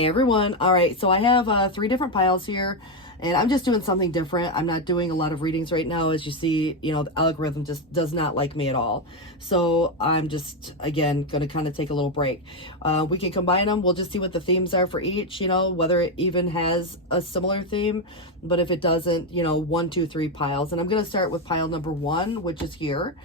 Hey everyone. All right, so I have 3 different piles here, and I'm just doing something different. I'm not doing a lot of readings right now. As you see, the algorithm just does not like me at all. So I'm just, again, going to kind of take a little break. We can combine them. We'll just see what the themes are for each, whether it even has a similar theme. But if it doesn't, 1, 2, 3 piles. And I'm going to start with pile number 1, which is here.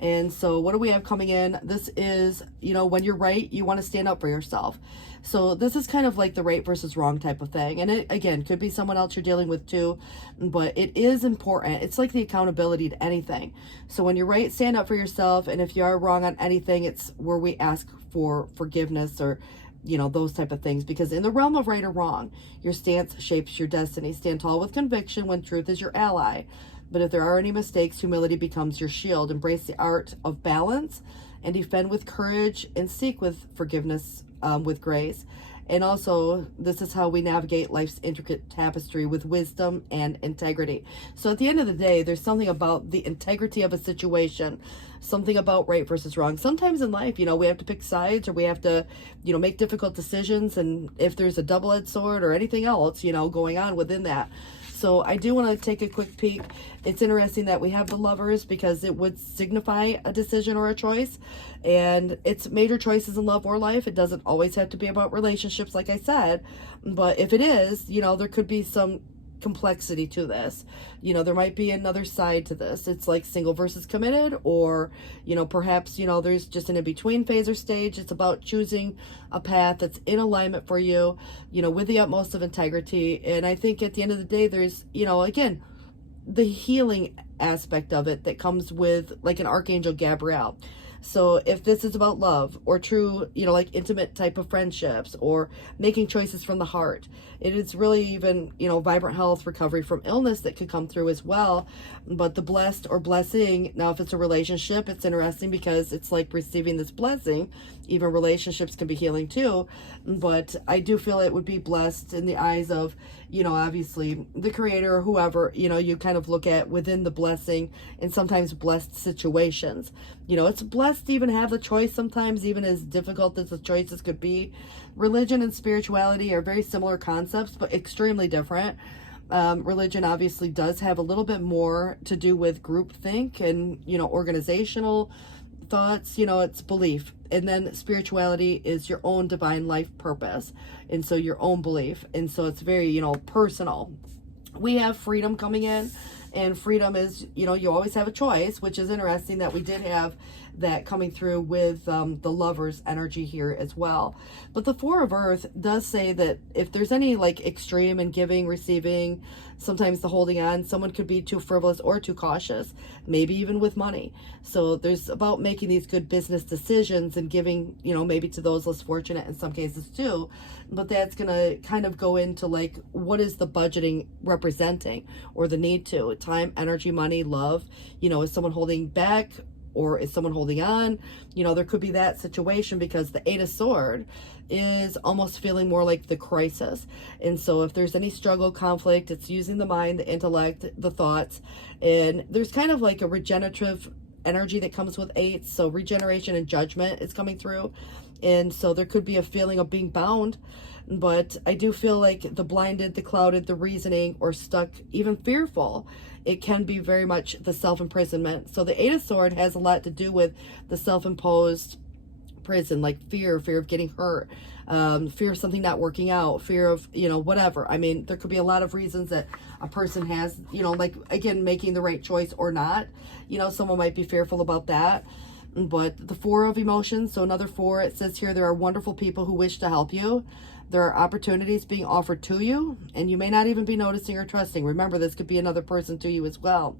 And so what do we have coming in? This is, when you're right, you want to stand up for yourself. So this is kind of like the right versus wrong type of thing. And it, again, could be someone else you're dealing with too, but it is important. It's like the accountability to anything. So when you're right, stand up for yourself. And if you are wrong on anything, it's where we ask for forgiveness or those type of things, because in the realm of right or wrong, your stance shapes your destiny. Stand tall with conviction when truth is your ally. But if there are any mistakes, humility becomes your shield. Embrace the art of balance and defend with courage and seek with forgiveness, with grace. And also, this is how we navigate life's intricate tapestry with wisdom and integrity. So at the end of the day, there's something about the integrity of a situation, something about right versus wrong. Sometimes in life, we have to pick sides, or we have to, make difficult decisions. And if there's a double-edged sword or anything else, going on within that. So I do want to take a quick peek. It's interesting that we have the Lovers, because it would signify a decision or a choice. And it's major choices in love or life. It doesn't always have to be about relationships, like I said. But if it is, there could be some complexity to this. There might be another side to this. It's like single versus committed, or perhaps there's just an in-between phase or stage. It's about choosing a path that's in alignment for you, with the utmost of integrity. And I think at the end of the day, there's again, the healing aspect of it that comes with like an Archangel Gabriel. So if this is about love or true, like intimate type of friendships, or making choices from the heart, it is really even, vibrant health, recovery from illness that could come through as well. But the blessed or blessing, now if it's a relationship, it's interesting because it's like receiving this blessing. Even relationships can be healing too. But I do feel it would be blessed in the eyes of, obviously the creator or whoever, you kind of look at within the blessing, and sometimes blessed situations. It's blessed to even have the choice sometimes, even as difficult as the choices could be. Religion and spirituality are very similar concepts, but extremely different. Religion obviously does have a little bit more to do with groupthink and, organizational thoughts, it's belief. And then spirituality is your own divine life purpose. And so your own belief. And so it's very, personal. We have freedom coming in. And freedom is, you always have a choice, which is interesting that we did have that coming through with the Lovers energy here as well. But the Four of Earth does say that if there's any like extreme in giving, receiving, sometimes the holding on, someone could be too frivolous or too cautious, maybe even with money. So there's about making these good business decisions and giving, maybe to those less fortunate in some cases too. But that's going to kind of go into like, what is the budgeting representing, or the need to? Time, energy, money, love. Is someone holding back, or is someone holding on? There could be that situation, because the Eight of Swords is almost feeling more like the crisis. And so if there's any struggle, conflict, it's using the mind, the intellect, the thoughts. And there's kind of like a regenerative energy that comes with eights. So regeneration and judgment is coming through. And so there could be a feeling of being bound. But I do feel like the blinded, the clouded, the reasoning, or stuck, even fearful, it can be very much the self-imprisonment. So the Eight of Swords has a lot to do with the self-imposed prison, like fear of getting hurt, fear of something not working out, fear of, whatever. I mean, there could be a lot of reasons that a person has, like, again, making the right choice or not. Someone might be fearful about that. But the Four of Emotions, so another 4, it says here, there are wonderful people who wish to help you. There are opportunities being offered to you, and you may not even be noticing or trusting. Remember, this could be another person to you as well.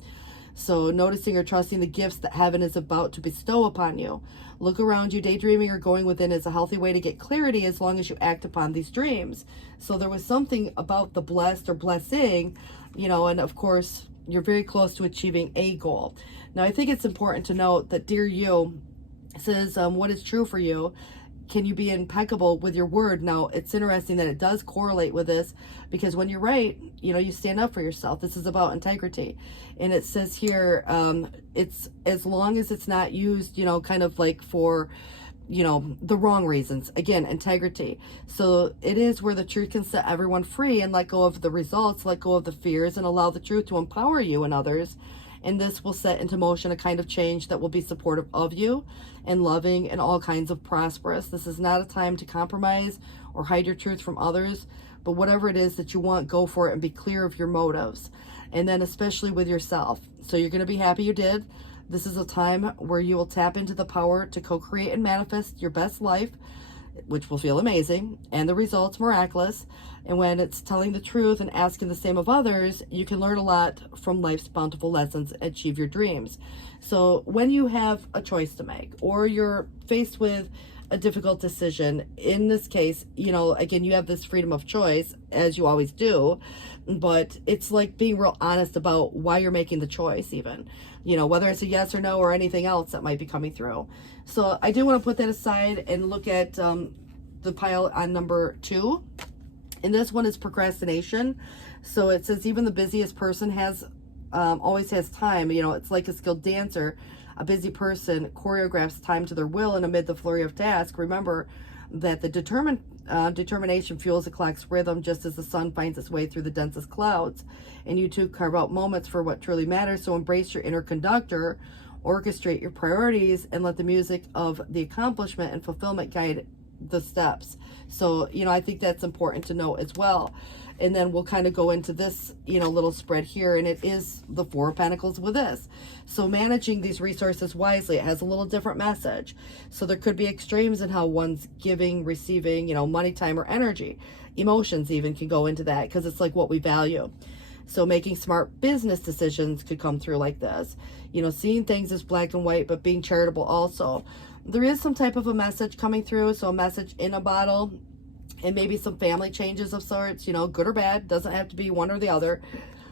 So noticing or trusting the gifts that heaven is about to bestow upon you. Look around you. Daydreaming or going within is a healthy way to get clarity, as long as you act upon these dreams. So there was something about the blessed or blessing, and of course, you're very close to achieving a goal. Now, I think it's important to note that, dear you, says, what is true for you? Can you be impeccable with your word? Now, it's interesting that it does correlate with this, because when you're right, you stand up for yourself. This is about integrity. And it says here, it's as long as it's not used, kind of like for the wrong reasons. Again, integrity. So it is where the truth can set everyone free and let go of the results, let go of the fears, and allow the truth to empower you and others. And this will set into motion a kind of change that will be supportive of you and loving and all kinds of prosperous. This is not a time to compromise or hide your truth from others, but whatever it is that you want, go for it and be clear of your motives. And then especially with yourself. So you're going to be happy you did. This is a time where you will tap into the power to co-create and manifest your best life, which will feel amazing, and the results miraculous. And when it's telling the truth and asking the same of others, you can learn a lot from life's bountiful lessons and achieve your dreams. So when you have a choice to make, or you're faced with a difficult decision, in this case, again, you have this freedom of choice, as you always do, but it's like being real honest about why you're making the choice, even, whether it's a yes or no or anything else that might be coming through. So I do want to put that aside and look at the pile on number 2. And this one is procrastination. So it says even the busiest person always has time. It's like a skilled dancer. A busy person choreographs time to their will, and amid the flurry of tasks, remember that the determination fuels the clock's rhythm, just as the sun finds its way through the densest clouds. And you too carve out moments for what truly matters. So embrace your inner conductor, orchestrate your priorities, and let the music of the accomplishment and fulfillment guide the steps. So, I think that's important to know as well. And then we'll kind of go into this, little spread here, and it is the 4 of Pentacles with this. So managing these resources wisely, it has a little different message. So there could be extremes in how one's giving, receiving, money, time, or energy. Emotions even can go into that because it's like what we value. So making smart business decisions could come through like this. Seeing things as black and white, but being charitable also. There is some type of a message coming through, so a message in a bottle, and maybe some family changes of sorts, good or bad, doesn't have to be one or the other,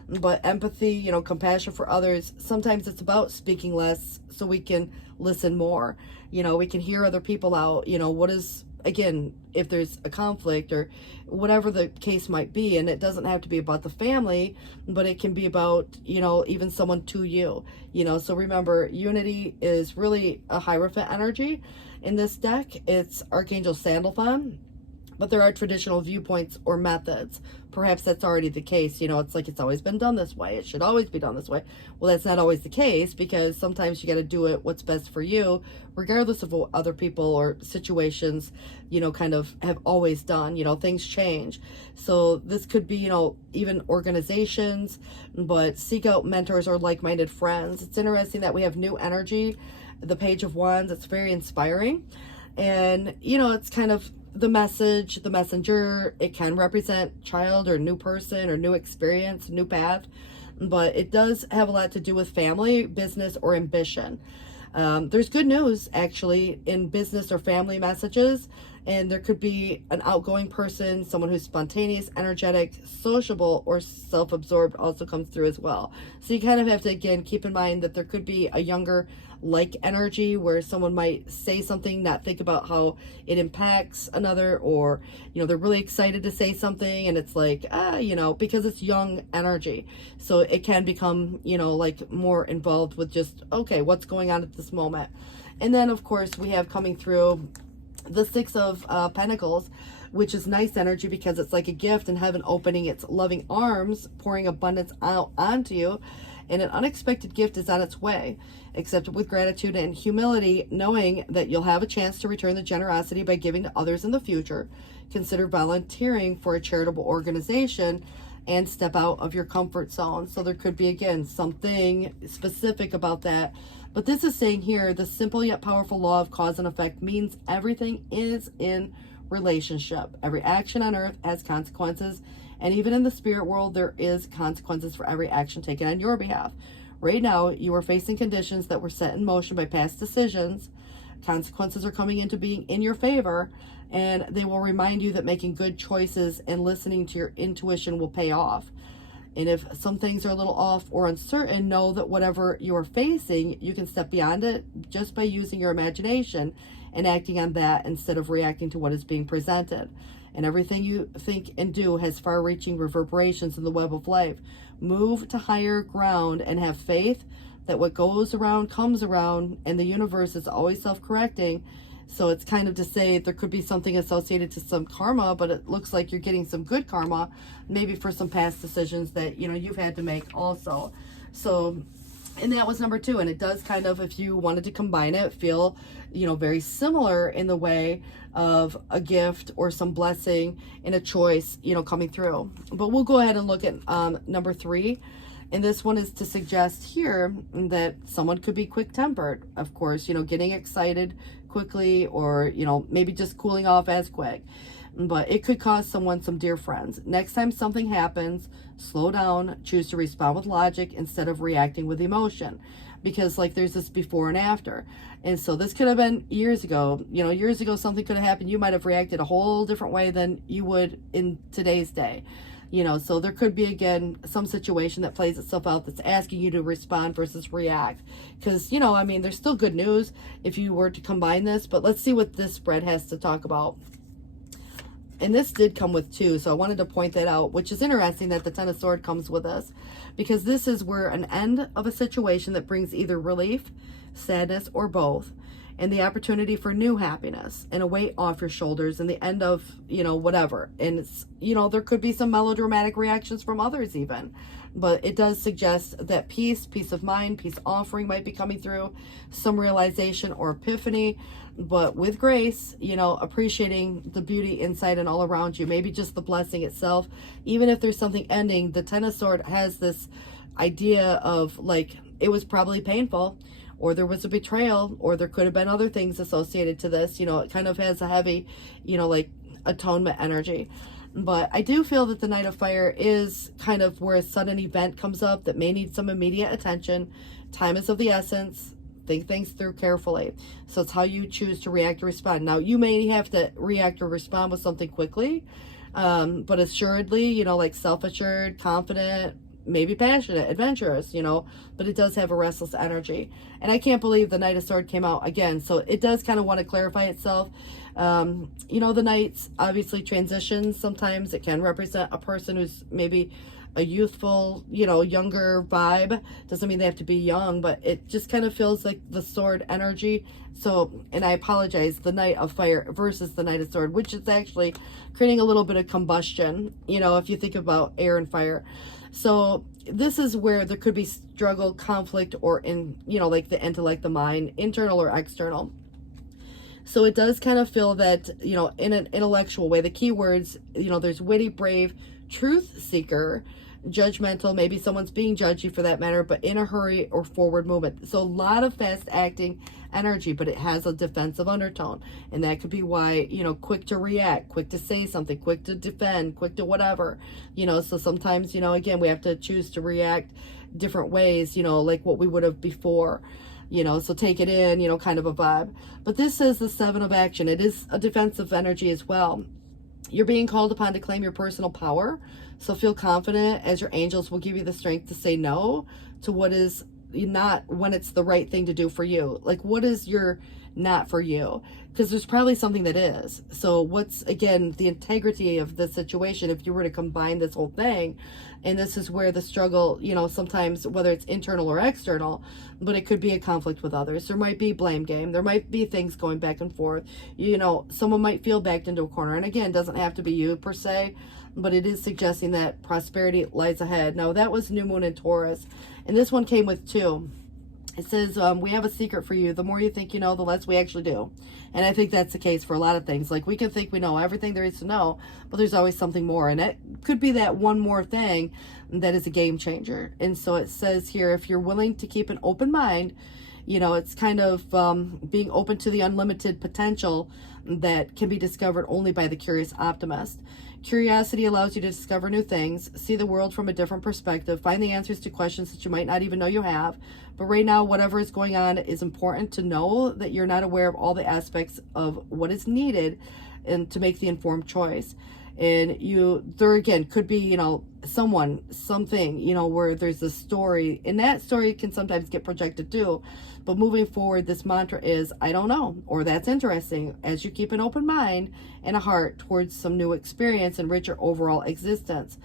but empathy, compassion for others. Sometimes it's about speaking less so we can listen more. We can hear other people out, what is, again, if there's a conflict or whatever the case might be, and it doesn't have to be about the family, but it can be about, even someone to you, so remember, unity is really a Hierophant energy. In this deck, it's Archangel Sandalphon, but there are traditional viewpoints or methods. Perhaps that's already the case. It's like it's always been done this way. It should always be done this way. Well, that's not always the case, because sometimes you got to do it what's best for you, regardless of what other people or situations, kind of have always done. Things change. So this could be, even organizations, but seek out mentors or like-minded friends. It's interesting that we have new energy, the Page of Wands. It's very inspiring. And, it's kind of the message, the messenger. It can represent child or new person or new experience, new path, but it does have a lot to do with family, business, or ambition. There's good news actually in business or family messages, and there could be an outgoing person, someone who's spontaneous, energetic, sociable, or self-absorbed also comes through as well. So you kind of have to, again, keep in mind that there could be a younger like energy where someone might say something, not think about how it impacts another, or they're really excited to say something and it's like because it's young energy, so it can become like more involved with just, okay, what's going on at this moment. And then of course we have coming through the 6 of Pentacles, which is nice energy because it's like a gift and heaven opening its loving arms, pouring abundance out onto you. And an unexpected gift is on its way. Accept it with gratitude and humility, knowing that you'll have a chance to return the generosity by giving to others in the future. Consider volunteering for a charitable organization and step out of your comfort zone. So there could be, again, something specific about that. But this is saying here, the simple yet powerful law of cause and effect means everything is in relationship. Every action on earth has consequences. And even in the spirit world, there is consequences for every action taken on your behalf. Right now, you are facing conditions that were set in motion by past decisions. Consequences are coming into being in your favor, and they will remind you that making good choices and listening to your intuition will pay off. And if some things are a little off or uncertain, know that whatever you are facing, you can step beyond it just by using your imagination and acting on that instead of reacting to what is being presented. And everything you think and do has far-reaching reverberations in the web of life. Move to higher ground and have faith that what goes around comes around, and the universe is always self-correcting. So it's kind of to say there could be something associated to some karma, but it looks like you're getting some good karma, maybe for some past decisions that, you know, you've had to make also. So, and that was number 2. And it does kind of, if you wanted to combine it, feel, you know, very similar in the way of a gift or some blessing in a choice, you know, coming through. But we'll go ahead and look at number 3. And this one is to suggest here that someone could be quick-tempered, of course, you know, getting excited quickly, or, you know, maybe just cooling off as quick. But it could cost someone some dear friends. Next time something happens, slow down, choose to respond with logic instead of reacting with emotion. Because, like, there's this before and after. And so this could have been years ago. You know, years ago something could have happened. You might have reacted a whole different way than you would in today's day. You know, so there could be, again, some situation that plays itself out that's asking you to respond versus react. Because, you know, I mean, there's still good news if you were to combine this. But let's see what this spread has to talk about. And this did come with 2, so I wanted to point that out, which is interesting that the Ten of Swords comes with us, because this is where an end of a situation that brings either relief, sadness, or both, and the opportunity for new happiness and a weight off your shoulders, and the end of, you know, whatever. And it's, you know, there could be some melodramatic reactions from others even, but it does suggest that peace of mind, peace offering might be coming through, some realization or epiphany, but with grace, you know, appreciating the beauty inside and all around you, maybe just the blessing itself. Even if there's something ending, the Ten of Swords has this idea of, like, it was probably painful, or there was a betrayal, or there could have been other things associated to this. You know, it kind of has a heavy, you know, like atonement energy. But I do feel that the Knight of Fire is kind of where a sudden event comes up that may need some immediate attention. Time is of the essence. Think things through carefully. So it's how you choose to react or respond. Now, you may have to react or respond with something quickly, but assuredly, you know, like self-assured, confident, maybe passionate, adventurous, you know, but it does have a restless energy. And I can't believe the Knight of Swords came out again. So it does kind of want to clarify itself. You know, the Knights obviously transitions. Sometimes it can represent a person who's maybe a youthful, you know, younger vibe. Doesn't mean they have to be young, but it just kind of feels like the sword energy. So, and I apologize, the Knight of Fire versus the Knight of Swords, which is actually creating a little bit of combustion, you know, if you think about air and fire. So this is where there could be struggle, conflict, or in, you know, like the intellect, the mind, internal or external. So it does kind of feel that, you know, in an intellectual way, the keywords, you know, there's witty, brave, truth seeker, judgmental, maybe someone's being judgy for that matter, but in a hurry or forward movement. So a lot of fast acting energy, but it has a defensive undertone. And that could be why, you know, quick to react, quick to say something, quick to defend, quick to whatever, you know. So sometimes, you know, again, we have to choose to react different ways, you know, like what we would have before, you know. So take it in, you know, kind of a vibe. But this is the 7 of action. It is a defensive energy as well. You're being called upon to claim your personal power. So feel confident, as your angels will give you the strength to say no to what is not, when it's the right thing to do for you. Like, what is your not for you? Because there's probably something that is. So what's, again, the integrity of the situation if you were to combine this whole thing? And this is where the struggle, you know, sometimes, whether it's internal or external, but it could be a conflict with others. There might be blame game. There might be things going back and forth. You know, someone might feel backed into a corner. And again, it doesn't have to be you per se, but it is suggesting that prosperity lies ahead. Now, that was New Moon in Taurus. And this one came with 2. It says, we have a secret for you. The more you think you know, the less we actually do. And I think that's the case for a lot of things. Like, we can think we know everything there is to know, but there's always something more. And it could be that one more thing that is a game changer. And so it says here, if you're willing to keep an open mind, you know, it's kind of being open to the unlimited potential that can be discovered only by the curious optimist. Curiosity allows you to discover new things, see the world from a different perspective, find the answers to questions that you might not even know you have. But right now, whatever is going on, is important to know that you're not aware of all the aspects of what is needed and to make the informed choice. And there again could be, you know, someone, something, you know, where there's a story, and that story can sometimes get projected too. But moving forward, this mantra is, I don't know, or that's interesting, as you keep an open mind and a heart towards some new experience and richer overall existence.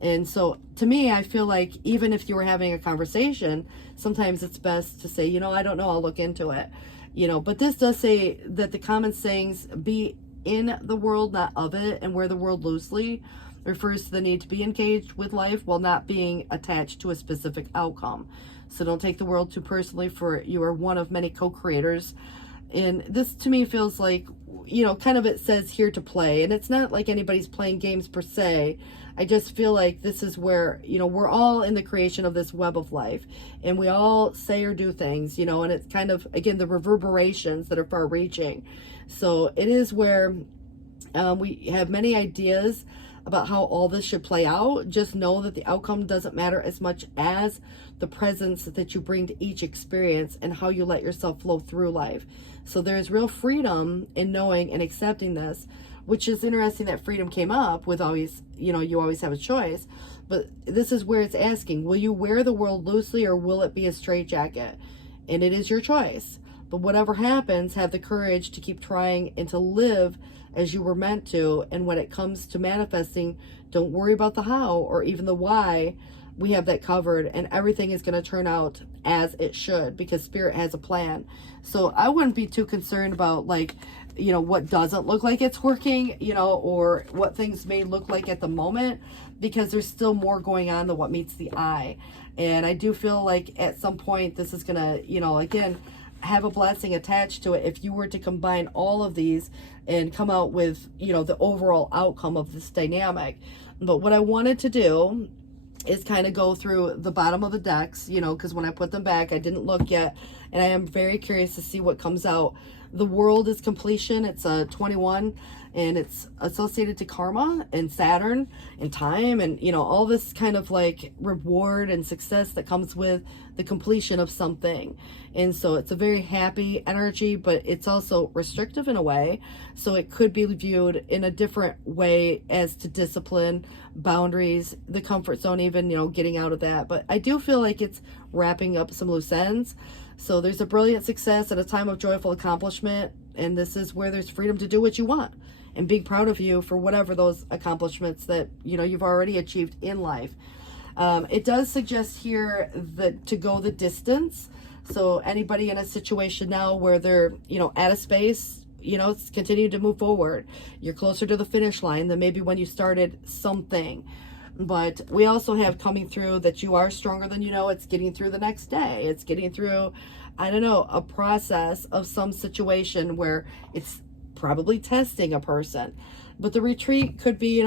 And so to me, I feel like even if you were having a conversation, sometimes it's best to say, I don't know, I'll look into it. But this does say that the common sayings, be in the world, not of it, and wear the world loosely, refers to the need to be engaged with life while not being attached to a specific outcome. So don't take the world too personally, for you are one of many co-creators. And this to me feels like, kind of, it says here to play, and it's not like anybody's playing games per se. I just feel like this is where, we're all in the creation of this web of life, and we all say or do things, and it's kind of, again, the reverberations that are far reaching. So it is where we have many ideas about how all this should play out. Just know that the outcome doesn't matter as much as the presence that you bring to each experience and how you let yourself flow through life. So there's real freedom in knowing and accepting this, which is interesting that freedom came up with always, you always have a choice. But this is where it's asking, will you wear the world loosely or will it be a straitjacket? And it is your choice. But whatever happens, have the courage to keep trying and to live as you were meant to. And when it comes to manifesting, don't worry about the how or even the why. We have that covered, and everything is going to turn out as it should, because Spirit has a plan. So I wouldn't be too concerned about what doesn't look like it's working, or what things may look like at the moment, because there's still more going on than what meets the eye. And I do feel like at some point this is going to, again, have a blessing attached to it if you were to combine all of these and come out with, the overall outcome of this dynamic. But what I wanted to do is kind of go through the bottom of the decks, because when I put them back, I didn't look yet, and I am very curious to see what comes out. The world is completion. It's a 21, and it's associated to karma and Saturn and time and, all this kind of like reward and success that comes with the completion of something. And so it's a very happy energy, but it's also restrictive in a way. So it could be viewed in a different way as to discipline, boundaries, the comfort zone, even, getting out of that. But I do feel like it's wrapping up some loose ends. So there's a brilliant success at a time of joyful accomplishment. And this is where there's freedom to do what you want and being proud of you for whatever those accomplishments that, you've already achieved in life. It does suggest here that to go the distance. So anybody in a situation now where they're, at a space, it's continue to move forward. You're closer to the finish line than maybe when you started something. But we also have coming through that you are stronger than it's getting through the next day. It's getting through, a process of some situation where it's probably testing a person. But the retreat could be,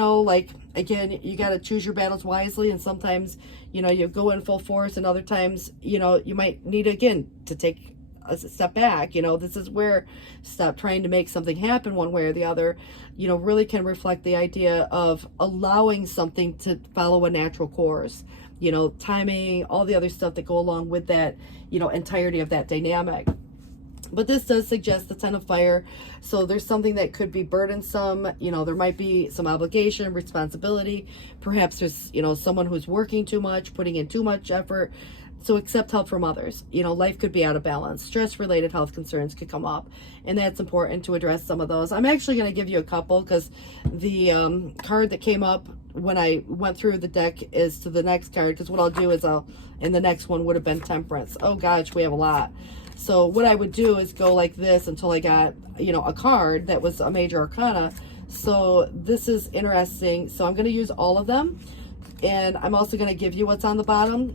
again, you got to choose your battles wisely. And sometimes, you go in full force, and other times, you might need, again, to take a step back. This is where stop trying to make something happen one way or the other, really can reflect the idea of allowing something to follow a natural course, timing, all the other stuff that go along with that, entirety of that dynamic. But this does suggest the 10 of fire. So there's something that could be burdensome. There might be some obligation, responsibility. Perhaps there's, someone who's working too much, putting in too much effort. So accept help from others. Life could be out of balance. Stress-related health concerns could come up. And that's important to address some of those. I'm actually going to give you a couple, because the card that came up when I went through the deck is to the next card. Because what I'll do is and the next one would have been Temperance. Oh gosh, we have a lot. So what I would do is go like this until I got, a card that was a major arcana. So this is interesting. So I'm going to use all of them. And I'm also going to give you what's on the bottom.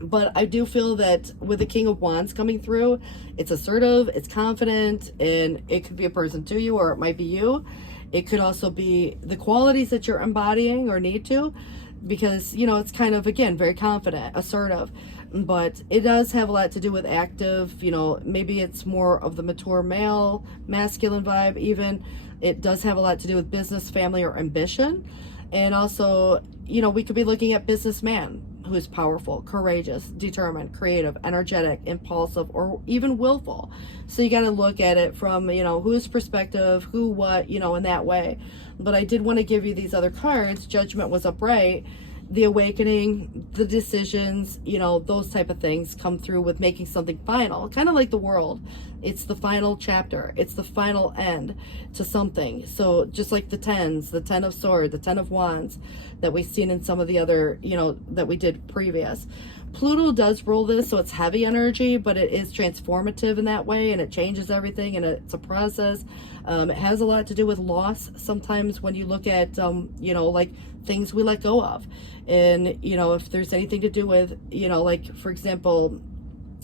But I do feel that with the King of Wands coming through, it's assertive, it's confident, and it could be a person to you, or it might be you. It could also be the qualities that you're embodying or need to, because, it's kind of, again, very confident, assertive. But it does have a lot to do with active, maybe it's more of the mature male, masculine vibe even. It does have a lot to do with business, family, or ambition. And also, we could be looking at businessman, who's powerful, courageous, determined, creative, energetic, impulsive, or even willful. So you got to look at it from, whose perspective, who, what, in that way. But I did want to give you these other cards. Judgment was upright. The awakening, the decisions, those type of things come through with making something final, kind of like the world. It's the final chapter. It's the final end to something. So just like the tens, the 10 of swords, the 10 of wands that we've seen in some of the other, that we did previous. Pluto does rule this, so it's heavy energy, but it is transformative in that way, and it changes everything, and it's a process. It has a lot to do with loss sometimes when you look at, like things we let go of. And, if there's anything to do with, like, for example,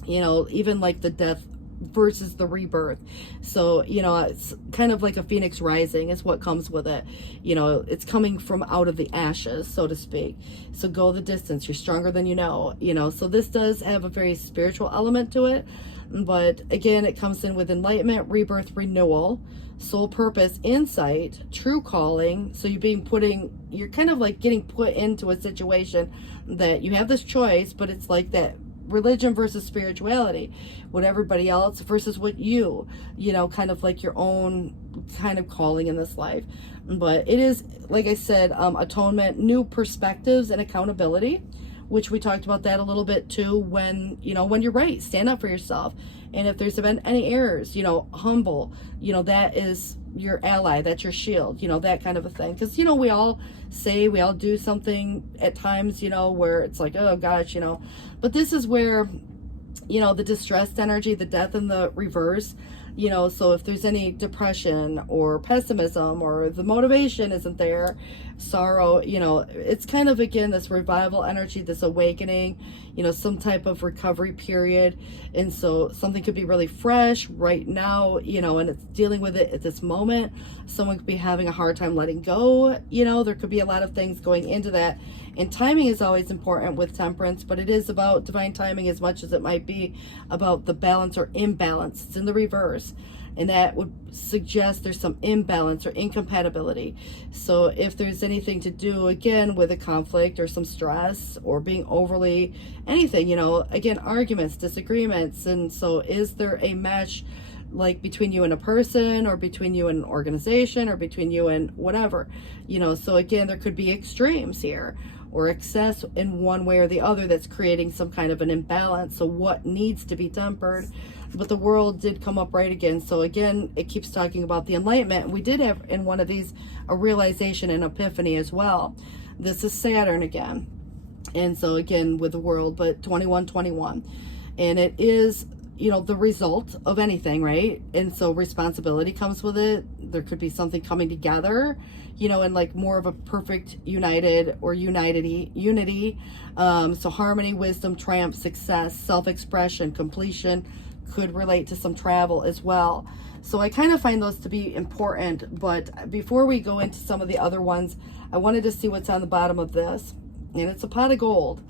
even like the death versus the rebirth. So, it's kind of like a phoenix rising is what comes with it. It's coming from out of the ashes, so to speak. So go the distance. You're stronger than you know. So this does have a very spiritual element to it. But again, it comes in with enlightenment, rebirth, renewal, soul purpose, insight, true calling. So you're kind of like getting put into a situation that you have this choice, but it's like that religion versus spirituality, what everybody else versus what kind of like your own kind of calling in this life. But it is, like I said, atonement, new perspectives, and accountability, which we talked about that a little bit too. When you're right, stand up for yourself. And if there's been any errors, humble, that is your ally, that's your shield, that kind of a thing. Because, we all do something at times, where it's like, oh gosh, but this is where, the distressed energy, the death in the reverse, so if there's any depression or pessimism or the motivation isn't there, sorrow, it's kind of, again, this revival energy, this awakening, some type of recovery period. And so something could be really fresh right now, and it's dealing with it at this moment. Someone could be having a hard time letting go, there could be a lot of things going into that. And timing is always important with temperance, but it is about divine timing as much as it might be about the balance or imbalance. It's in the reverse. And that would suggest there's some imbalance or incompatibility. So if there's anything to do, again, with a conflict or some stress or being overly anything, again, arguments, disagreements. And so is there a mesh like between you and a person, or between you and an organization, or between you and whatever, so again, there could be extremes here, or excess in one way or the other that's creating some kind of an imbalance. So what needs to be tempered? But the world did come up right again. So again, it keeps talking about the enlightenment. We did have in one of these a realization and epiphany as well. This is Saturn again. And so again with the world, but 2121. And it is, the result of anything, right? And so responsibility comes with it. There could be something coming together, and like more of a perfect united or unity. So harmony, wisdom, triumph, success, self-expression, completion could relate to some travel as well. So I kind of find those to be important. But before we go into some of the other ones, I wanted to see what's on the bottom of this. And it's a pot of gold.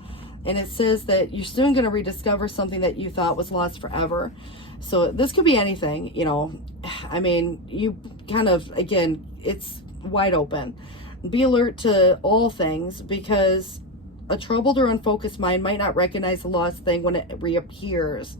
And it says that you're soon going to rediscover something that you thought was lost forever. So this could be anything, you kind of, again, it's wide open. Be alert to all things, because a troubled or unfocused mind might not recognize the lost thing when it reappears.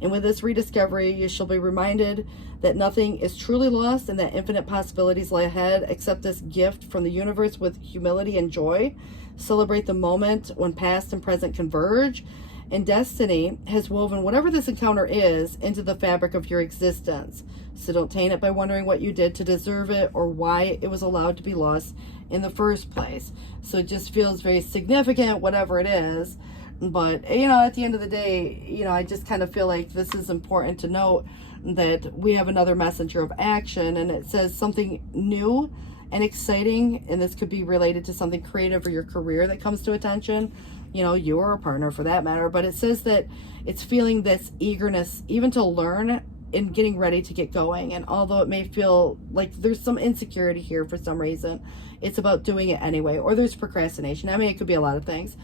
And with this rediscovery, you shall be reminded that nothing is truly lost and that infinite possibilities lie ahead. Accept this gift from the universe with humility and joy. Celebrate the moment when past and present converge. And destiny has woven whatever this encounter is into the fabric of your existence. So don't taint it by wondering what you did to deserve it or why it was allowed to be lost in the first place. So it just feels very significant, whatever it is. But, at the end of the day, I just kind of feel like this is important to note that we have another messenger of action, and it says something new and exciting, and this could be related to something creative or your career that comes to attention, you or a partner for that matter. But it says that it's feeling this eagerness even to learn and getting ready to get going. And although it may feel like there's some insecurity here for some reason, it's about doing it anyway. Or there's procrastination. It could be a lot of things.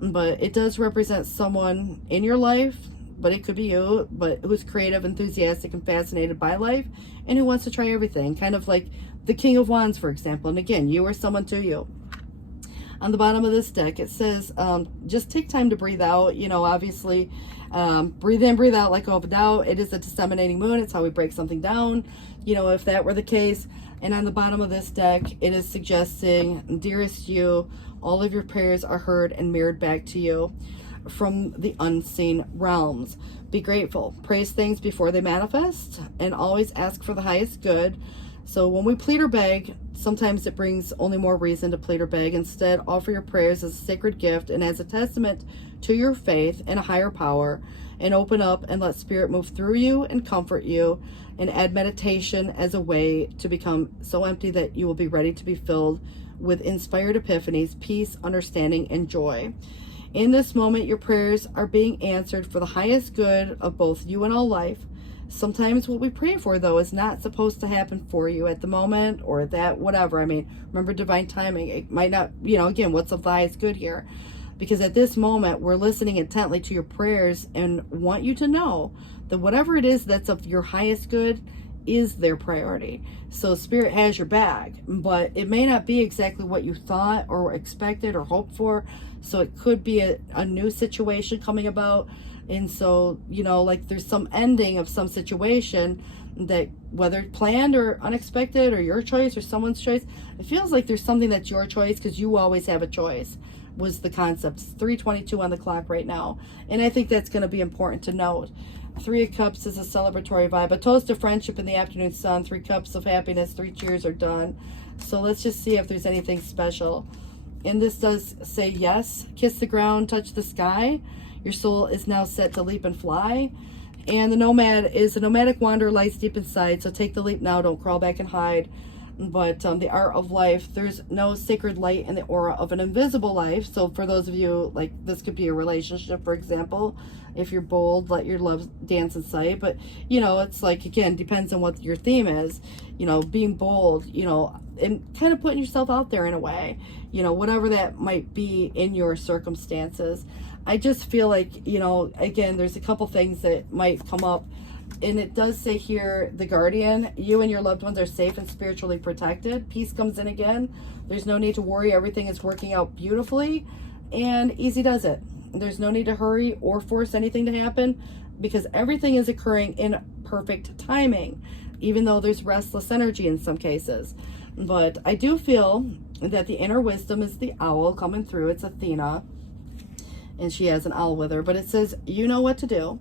But it does represent someone in your life, but it could be you, but who's creative, enthusiastic, and fascinated by life, and who wants to try everything. Kind of like the King of Wands, for example. And again, you or someone to you. On the bottom of this deck, it says, just take time to breathe out. Obviously, breathe in, breathe out, let go of doubt. It is a disseminating moon. It's how we break something down, if that were the case. And on the bottom of this deck, it is suggesting, dearest you, all of your prayers are heard and mirrored back to you. from the unseen realms. Be grateful. Praise things before they manifest, and always ask for the highest good. So when we plead or beg, sometimes it brings only more reason to plead or beg. Instead, offer your prayers as a sacred gift and as a testament to your faith in a higher power, and open up and let Spirit move through you and comfort you, and add meditation as a way to become so empty that you will be ready to be filled with inspired epiphanies, peace, understanding, and joy. In this moment, your prayers are being answered for the highest good of both you and all life. Sometimes what we pray for, though, is not supposed to happen for you at the moment or at that, whatever. I mean, remember divine timing. It might not, again, what's of the highest good here? Because at this moment, we're listening intently to your prayers and want you to know that whatever it is that's of your highest good is their priority. So Spirit has your back, but it may not be exactly what you thought or expected or hoped for. So it could be a new situation coming about. And so, like there's some ending of some situation that, whether planned or unexpected or your choice or someone's choice, it feels like there's something that's your choice, because you always have a choice, was the concept. It's 3:22 on the clock right now. And I think that's going to be important to note. 3 of Cups is a celebratory vibe. A toast to friendship in the afternoon sun. 3 cups of happiness. 3 cheers are done. So let's just see if there's anything special. And this does say yes. Kiss the ground, touch the sky. Your soul is now set to leap and fly. And the nomad is a nomadic wanderer, lies deep inside. So take the leap now, don't crawl back and hide. But the art of life, there's no sacred light in the aura of an invisible life. So for those of you, like, this could be a relationship, for example. If you're bold, let your love dance in sight. But, it's like, again, depends on what your theme is. Being bold, and kind of putting yourself out there in a way, whatever that might be in your circumstances. I just feel like, again, there's a couple things that might come up. And it does say here, the guardian, you and your loved ones are safe and spiritually protected. Peace comes in again. There's no need to worry. Everything is working out beautifully, and easy does it. There's no need to hurry or force anything to happen, because everything is occurring in perfect timing, even though there's restless energy in some cases. But I do feel that the inner wisdom is the owl coming through. It's Athena, and she has an owl with her. But it says, you know what to do.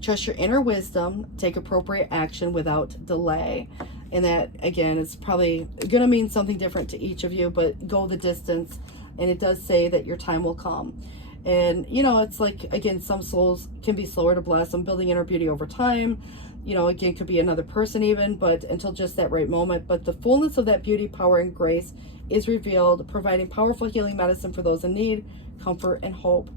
Trust your inner wisdom. Take appropriate action without delay. And that, again, is probably going to mean something different to each of you, but go the distance. And it does say that your time will come. And, it's like, again, some souls can be slower to bless. I'm building inner beauty over time. Again, could be another person even, but until just that right moment. But the fullness of that beauty, power, and grace is revealed, providing powerful healing medicine for those in need, comfort, and hope.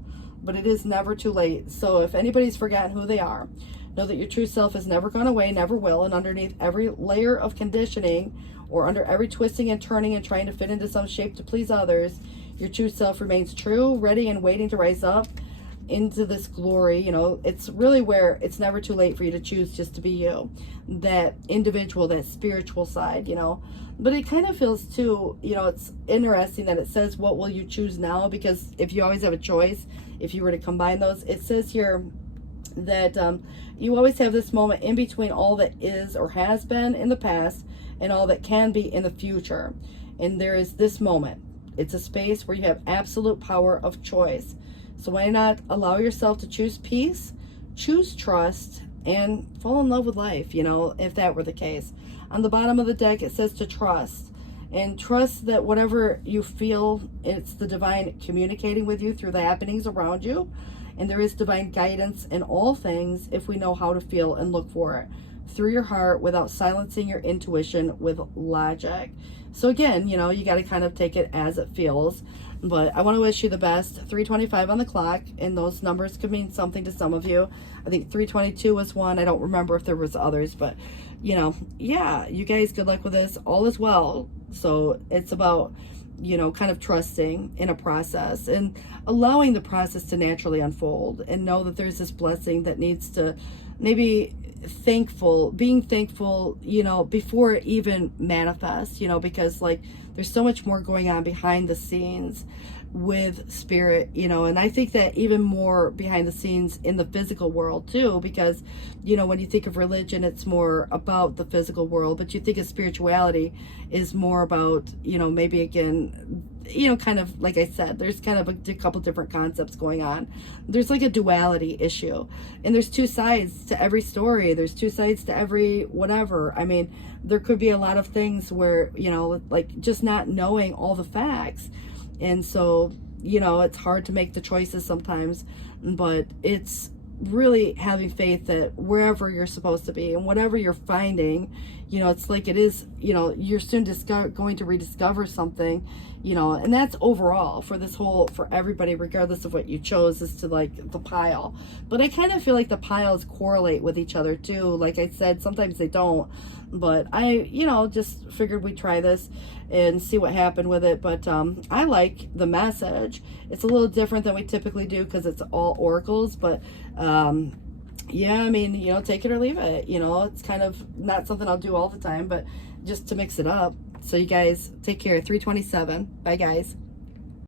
But it is never too late. So if anybody's forgotten who they are, know that your true self has never gone away, never will. And underneath every layer of conditioning, or under every twisting and turning and trying to fit into some shape to please others, your true self remains true, ready, and waiting to rise up into this glory. It's really where it's never too late for you to choose just to be you, that individual, that spiritual side, But it kind of feels too, it's interesting that it says, what will you choose now? Because if you always have a choice, if you were to combine those, it says here that you always have this moment in between all that is or has been in the past and all that can be in the future. And there is this moment. It's a space where you have absolute power of choice. So why not allow yourself to choose peace, choose trust, and fall in love with life, if that were the case. On the bottom of the deck, it says to trust. And trust that whatever you feel, it's the divine communicating with you through the happenings around you. And there is divine guidance in all things if we know how to feel and look for it through your heart without silencing your intuition with logic. So again, you got to kind of take it as it feels. But I want to wish you the best. 3:25 on the clock, and those numbers could mean something to some of you. I think 3:22 was one. I don't remember if there was others, but yeah, you guys, good luck with this. All is well. So it's about, kind of trusting in a process and allowing the process to naturally unfold, and know that there's this blessing that needs to maybe being thankful, before it even manifests, because like there's so much more going on behind the scenes with spirit, and I think that even more behind the scenes in the physical world too, because, when you think of religion, it's more about the physical world, but you think of spirituality is more about, maybe again, you know, kind of like I said, there's kind of a couple different concepts going on. There's like a duality issue, and there's two sides to every story. There's two sides to every whatever. I mean, there could be a lot of things where, you know, like just not knowing all the facts. And so, you know, it's hard to make the choices sometimes, but it's really having faith that wherever you're supposed to be and whatever you're finding, you know, it's like it is, you know, you're soon going to rediscover something, you know, and that's overall for this whole, for everybody, regardless of what you chose, is to like the pile. But I kind of feel like the piles correlate with each other too. Like I said, sometimes they don't, but I, you know, just figured we'd try this and see what happened with it. But I like the message. It's a little different than we typically do because it's all oracles, but yeah, I mean, you know, take it or leave it. You know, it's kind of not something I'll do all the time, but just to mix it up. So you guys take care. 327. Bye, guys.